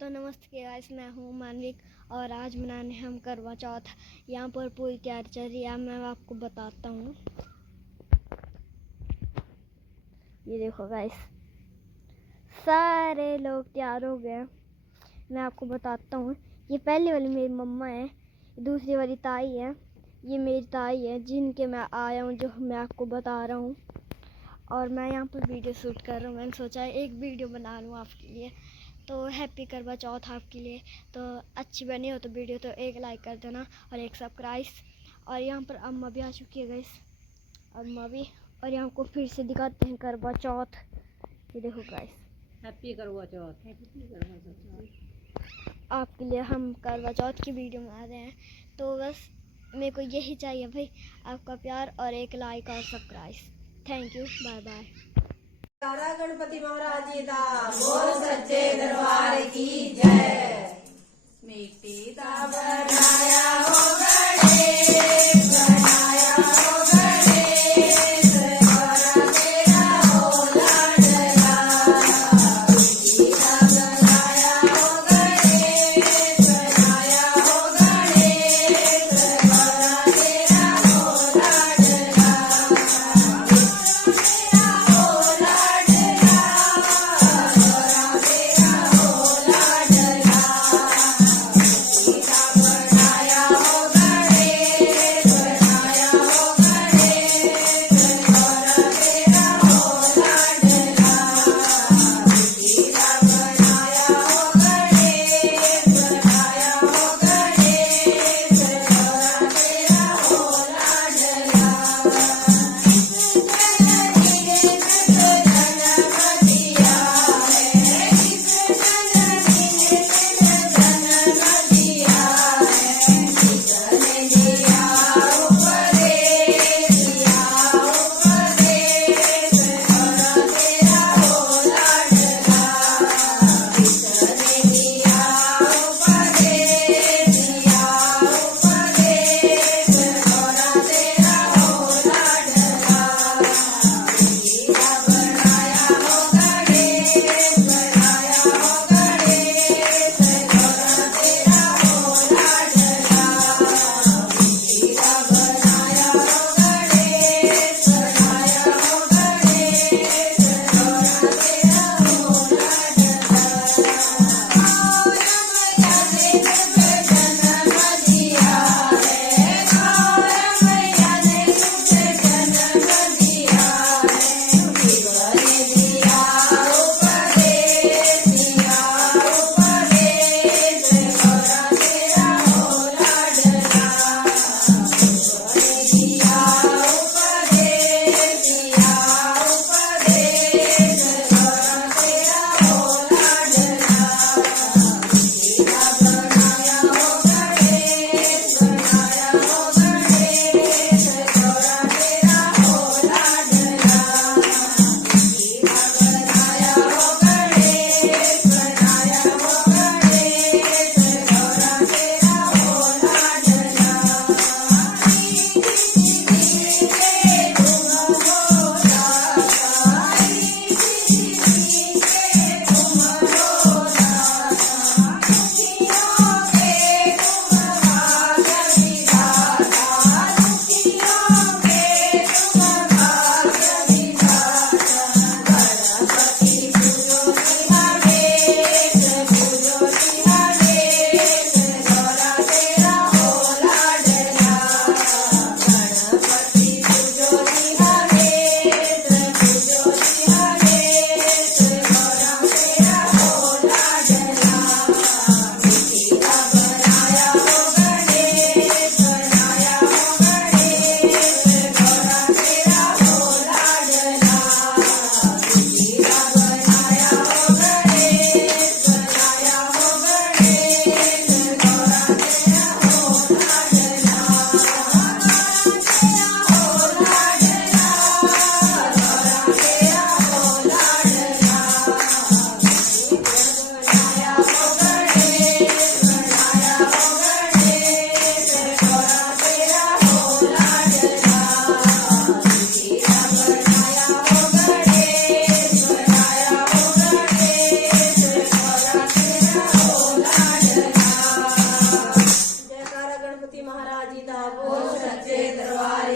तो नमस्ते गाइस, मैं हूँ मानविक और आज मनाने हम करवा चौथ। यहाँ पर पूरी तैयारी चल रही है, मैं आपको बताता हूँ। ये देखो गाइस, सारे लोग तैयार हो गए। मैं आपको बताता हूँ, ये पहली वाली मेरी मम्मा है, दूसरी वाली ताई है, ये मेरी ताई है जिनके मैं आया हूँ, जो मैं आपको बता रहा हूँ। और मैं यहाँ पर वीडियो शूट कर रहा हूँ। मैंने सोचा एक वीडियो बना लूँ आपके लिए। तो हैप्पी करवा चौथ आपके लिए। तो अच्छी बनी हो तो वीडियो तो एक लाइक कर देना और एक सब्सक्राइब। और यहाँ पर अम्मा भी आ चुकी है गाइस, अम्मा भी। और यहाँ को फिर से दिखाते हैं करवा चौथ। ये देखो गाइस, हैप्पी करवा चौथ। हैप्पी करवा चौथ आपके लिए हम करवा चौथ की वीडियो बना रहे हैं। तो बस मेरे को यही चाहिए भाई, आपका प्यार और एक लाइक और subscribe. Thank you, bye bye. Ganpati Maharaj ji दा बोल सच्चे दरबार की जय। मिट्टी का बनाया हो गणेश, बनाया हो गणेश, बड़ा तेरा हो लाडला। मिट्टी का बनाया हो गणेश, बनाया हो गणेश, बड़ा तेरा हो लाडला। तेरा हो लाडला, बड़ा तेरा हो दा बोल सच्चे दरबार